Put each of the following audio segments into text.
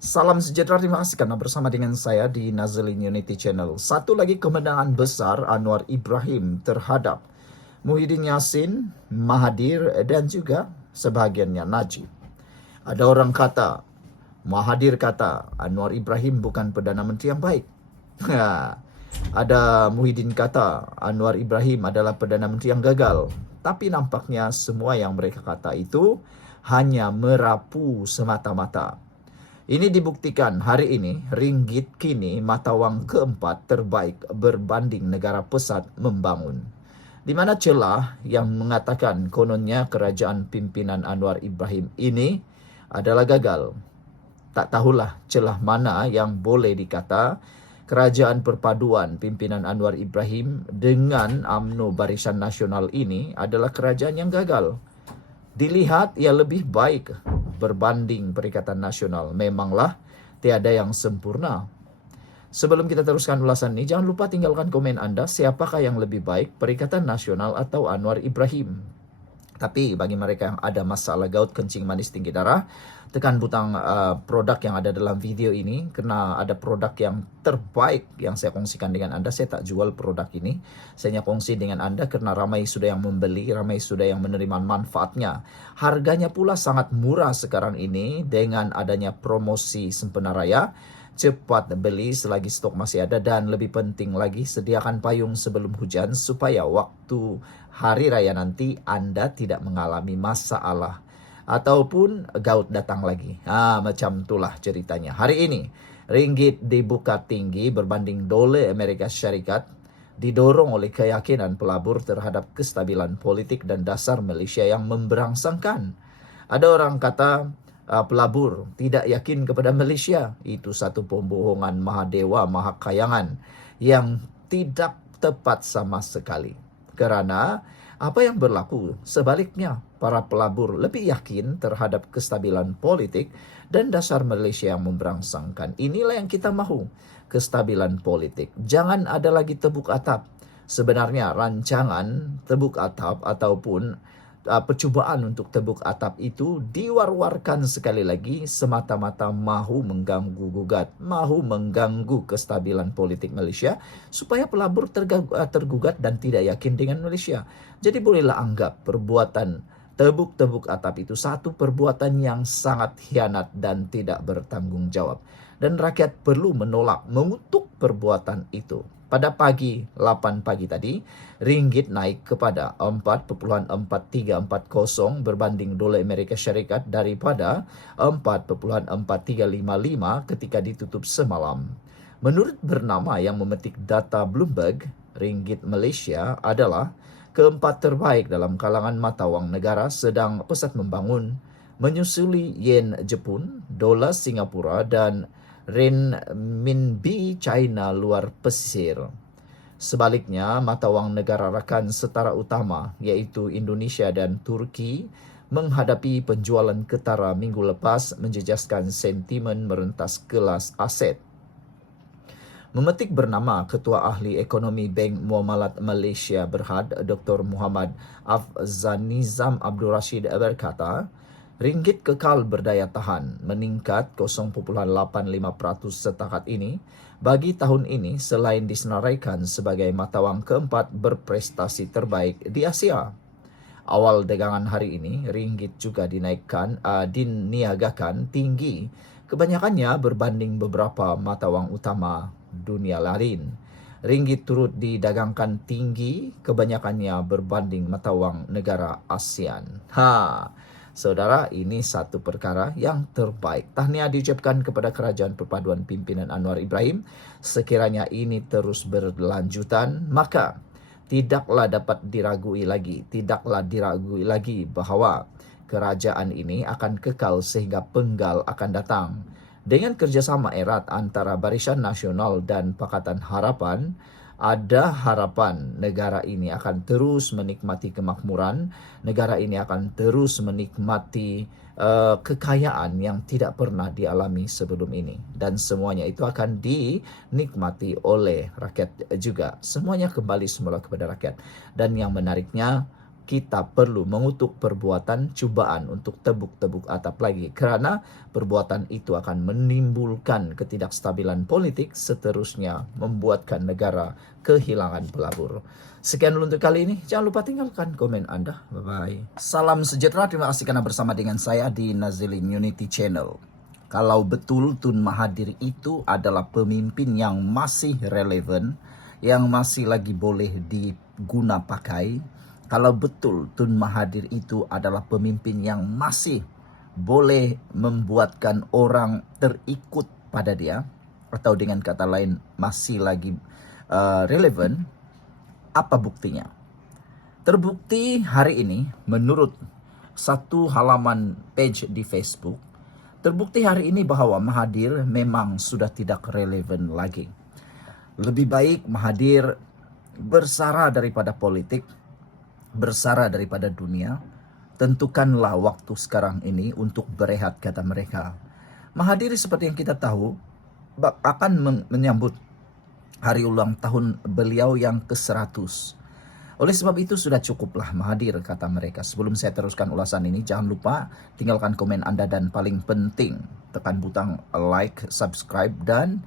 Salam sejahtera, terima kasih karena bersama dengan saya di Nazlin Unity Channel. Satu lagi kemenangan besar Anwar Ibrahim terhadap Muhyiddin Yassin, Mahathir, dan juga sebahagiannya Najib. Ada orang kata, Mahathir kata Anwar Ibrahim bukan Perdana Menteri yang baik. Ada Muhyiddin kata Anwar Ibrahim adalah Perdana Menteri yang gagal. Tapi nampaknya semua yang mereka kata itu hanya merapu semata-mata. Ini dibuktikan hari ini ringgit kini mata wang keempat terbaik berbanding negara pesat membangun. Di mana celah yang mengatakan kononnya kerajaan pimpinan Anwar Ibrahim ini adalah gagal. Tak tahulah celah mana yang boleh dikata kerajaan perpaduan pimpinan Anwar Ibrahim dengan UMNO Barisan Nasional ini adalah kerajaan yang gagal. Dilihat ia lebih baik berbanding Perikatan Nasional. Memanglah tiada yang sempurna. Sebelum kita teruskan ulasan ini, jangan lupa tinggalkan komen Anda siapakah yang lebih baik, Perikatan Nasional atau Anwar Ibrahim. Tapi bagi mereka yang ada masalah gout, kencing manis, tinggi darah, tekan butang produk yang ada dalam video ini. Karena ada produk yang terbaik yang saya kongsikan dengan Anda. Saya tak jual produk ini. Saya hanya kongsi dengan Anda karena ramai sudah yang membeli, ramai sudah yang menerima manfaatnya. Harganya pula sangat murah sekarang ini dengan adanya promosi Sempena Raya. Cepat beli selagi stok masih ada, dan lebih penting lagi sediakan payung sebelum hujan supaya waktu hari raya nanti Anda tidak mengalami masalah ataupun gout datang lagi. Macam itulah ceritanya. Hari ini ringgit dibuka tinggi berbanding dolar Amerika Syarikat, didorong oleh keyakinan pelabur terhadap kestabilan politik dan dasar Malaysia yang memberangsangkan. Ada orang kata pelabur tidak yakin kepada Malaysia. Itu satu pembohongan mahadewa, mahakayangan yang tidak tepat sama sekali. Kerana apa yang berlaku sebaliknya, para pelabur lebih yakin terhadap kestabilan politik dan dasar Malaysia yang memberangsangkan. Inilah yang kita mahu, kestabilan politik. Jangan ada lagi tebuk atap. Sebenarnya rancangan tebuk atap ataupun percubaan untuk tebuk atap itu diwar-warkan sekali lagi semata-mata mahu mengganggu gugat, mahu mengganggu kestabilan politik Malaysia supaya pelabur tergugat dan tidak yakin dengan Malaysia. Jadi bolehlah anggap perbuatan tebuk-tebuk atap itu satu perbuatan yang sangat khianat dan tidak bertanggung jawab. Dan rakyat perlu menolak, mengutuk perbuatan itu. Pada pagi 8 pagi tadi, ringgit naik kepada 4.4340 berbanding dolar Amerika Syarikat daripada 4.4355 ketika ditutup semalam. Menurut bernama yang memetik data Bloomberg, ringgit Malaysia adalah keempat terbaik dalam kalangan mata wang negara sedang pesat membangun, menyusuli yen Jepun, dolar Singapura dan renminbi China luar pesisir. Sebaliknya, mata wang negara rakan setara utama iaitu Indonesia dan Turki menghadapi penjualan ketara minggu lepas menjejaskan sentimen merentas kelas aset. Memetik bernama Ketua Ahli Ekonomi Bank Muamalat Malaysia Berhad, Dr. Muhammad Afzanizam Abdul Rashid berkata, ringgit kekal berdaya tahan meningkat 0.85% setakat ini. Bagi tahun ini, selain disenaraikan sebagai mata wang keempat berprestasi terbaik di Asia. Awal dagangan hari ini, ringgit juga diniagakan tinggi, kebanyakannya berbanding beberapa mata wang utama dunia lain. Ringgit turut didagangkan tinggi, kebanyakannya berbanding mata wang negara ASEAN. Saudara, ini satu perkara yang terbaik. Tahniah diucapkan kepada kerajaan perpaduan pimpinan Anwar Ibrahim. Sekiranya ini terus berlanjutan, maka tidaklah dapat diragui lagi bahawa kerajaan ini akan kekal sehingga penggal akan datang. Dengan kerjasama erat antara Barisan Nasional dan Pakatan Harapan, ada harapan negara ini akan terus menikmati kemakmuran, negara ini akan terus menikmati kekayaan yang tidak pernah dialami sebelum ini. Dan semuanya itu akan dinikmati oleh rakyat juga. Semuanya kembali semula kepada rakyat. Dan yang menariknya, kita perlu mengutuk perbuatan cobaan untuk tebuk-tebuk atap lagi. Kerana perbuatan itu akan menimbulkan ketidakstabilan politik, seterusnya membuatkan negara kehilangan pelabur. Sekian dulu untuk kali ini. Jangan lupa tinggalkan komen Anda. Bye-bye. Salam sejahtera. Terima kasih karena bersama dengan saya di Nazilin Unity Channel. Kalau betul Tun Mahathir itu adalah pemimpin yang masih relevan, yang masih lagi boleh diguna pakai, kalau betul Tun Mahathir itu adalah pemimpin yang masih boleh membuatkan orang terikut pada dia, atau dengan kata lain masih lagi relevan, apa buktinya? Terbukti hari ini menurut satu halaman page di Facebook, terbukti hari ini bahwa Mahathir memang sudah tidak relevan lagi. Lebih baik Mahathir bersara daripada politik, bersara daripada dunia. Tentukanlah waktu sekarang ini untuk berehat, kata mereka. Mahathir seperti yang kita tahu akan menyambut hari ulang tahun beliau yang ke-100. Oleh sebab itu sudah cukuplah Mahathir, kata mereka. Sebelum saya teruskan ulasan ini, jangan lupa tinggalkan komen Anda dan paling penting tekan butang like, subscribe, dan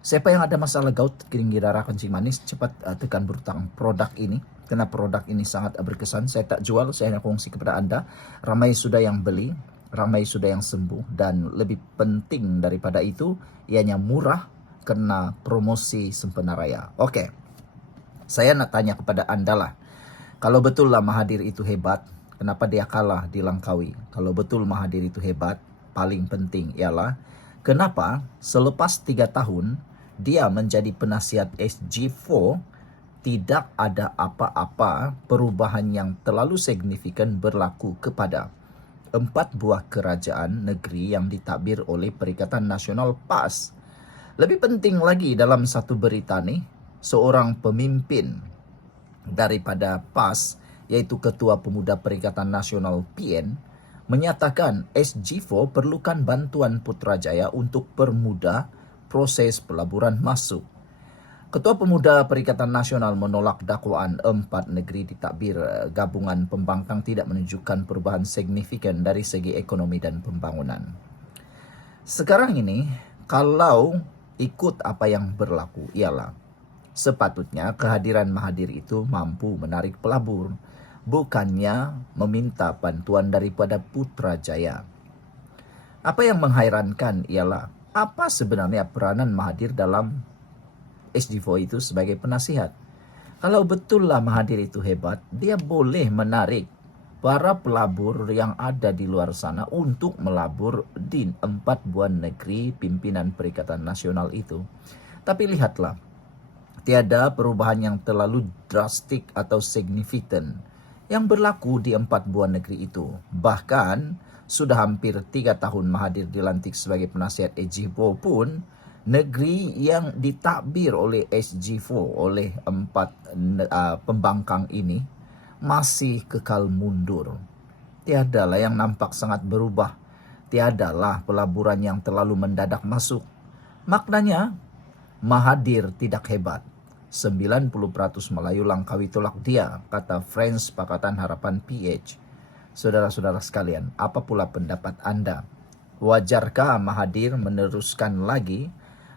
siapa yang ada masalah gout, kering darah, kencing manis, cepat tekan butang produk ini. Karena produk ini sangat berkesan. Saya tak jual, saya hanya kongsi kepada Anda. Ramai sudah yang beli, ramai sudah yang sembuh. Dan lebih penting daripada itu, ianya murah karena promosi sempena raya. Oke, saya nak tanya kepada Anda lah. Kalau betul lah Mahathir itu hebat, kenapa dia kalah di Langkawi? Kalau betul Mahathir itu hebat, paling penting ialah kenapa selepas 3 tahun dia menjadi penasihat SG4, tidak ada apa-apa perubahan yang terlalu signifikan berlaku kepada 4 buah kerajaan negeri yang ditadbir oleh Perikatan Nasional PAS. Lebih penting lagi dalam satu berita nih, seorang pemimpin daripada PAS, yaitu Ketua Pemuda Perikatan Nasional PN, menyatakan SG4 perlukan bantuan Putrajaya untuk permudah proses pelaburan masuk. Ketua Pemuda Perikatan Nasional menolak dakwaan 4 negeri ditadbir gabungan pembangkang tidak menunjukkan perubahan signifikan dari segi ekonomi dan pembangunan. Sekarang ini, kalau ikut apa yang berlaku, ialah sepatutnya kehadiran Mahathir itu mampu menarik pelabur, bukannya meminta bantuan daripada Putrajaya. Apa yang menghairankan ialah apa sebenarnya peranan Mahathir dalam SG4 itu sebagai penasihat. Kalau betul lah Mahathir itu hebat, dia boleh menarik para pelabur yang ada di luar sana untuk melabur di 4 buah negeri pimpinan Perikatan Nasional itu. Tapi lihatlah, tiada perubahan yang terlalu drastik atau signifikan yang berlaku di 4 buah negeri itu. Bahkan sudah hampir 3 tahun Mahathir dilantik sebagai penasihat SG4 pun, negeri yang ditadbir oleh SG4, oleh 4 pembangkang ini, masih kekal mundur. Tiadalah yang nampak sangat berubah. Tiadalah pelaburan yang terlalu mendadak masuk. Maknanya, Mahathir tidak hebat. 90% Melayu Langkawi tolak dia, kata Friends Pakatan Harapan PH. Saudara-saudara sekalian, apa pula pendapat Anda? Wajarkah Mahathir meneruskan lagi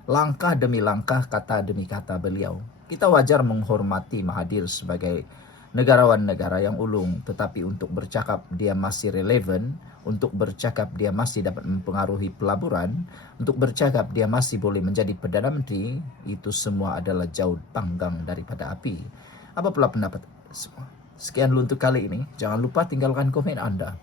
langkah demi langkah, kata demi kata beliau? Kita wajar menghormati Mahathir sebagai negarawan negara yang ulung, tetapi untuk bercakap dia masih relevan, untuk bercakap dia masih dapat mempengaruhi pelaburan, untuk bercakap dia masih boleh menjadi Perdana Menteri, itu semua adalah jauh panggang daripada api. Apa pula pendapat semua? Sekian dulu untuk kali ini. Jangan lupa tinggalkan komen Anda.